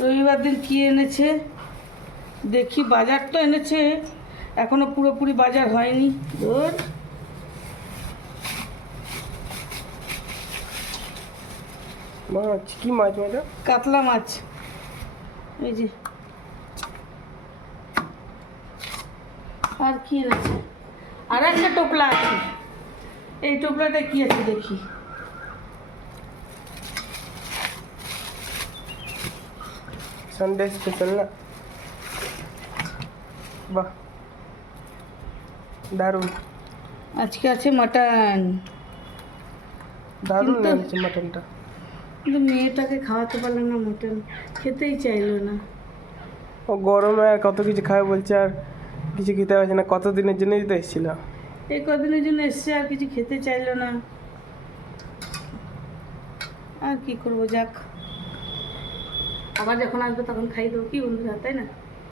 রবিবার দিন কি এনেছে দেখি। বাজার তো এনেছে, এখনো পুরোপুরি বাজার হয়নি। ধর মাছ, কি মাছ ম্যাডাম? কাতলা মাছ। এই যে। আর কি এনেছে? আর একটা টোপলা আছে। এই টোপলাটা কি আছে দেখি। সানডে স্পেশাল না? বাহ, দারুণ আজকে আছে মাটন। দারুণ কিন্তু- লাগছে মাটনটা। কিন্তু মেয়েটাকে খাওয়াতে পারলাম না, মটন খেতেই চাইলো না। ও গরমে আর কত কিছু খাবে বলছে, আর কিছু খেতে পারছে না। কত দিনের জন্যই তো এসেছিল। এই কদিনের জন্য এসছে, আর কিছু খেতে চাইলো না। আর কি করবো, যাক। আবার যখন আসবে তখন খাই দেবো, কি বন্ধুরা, তাই না?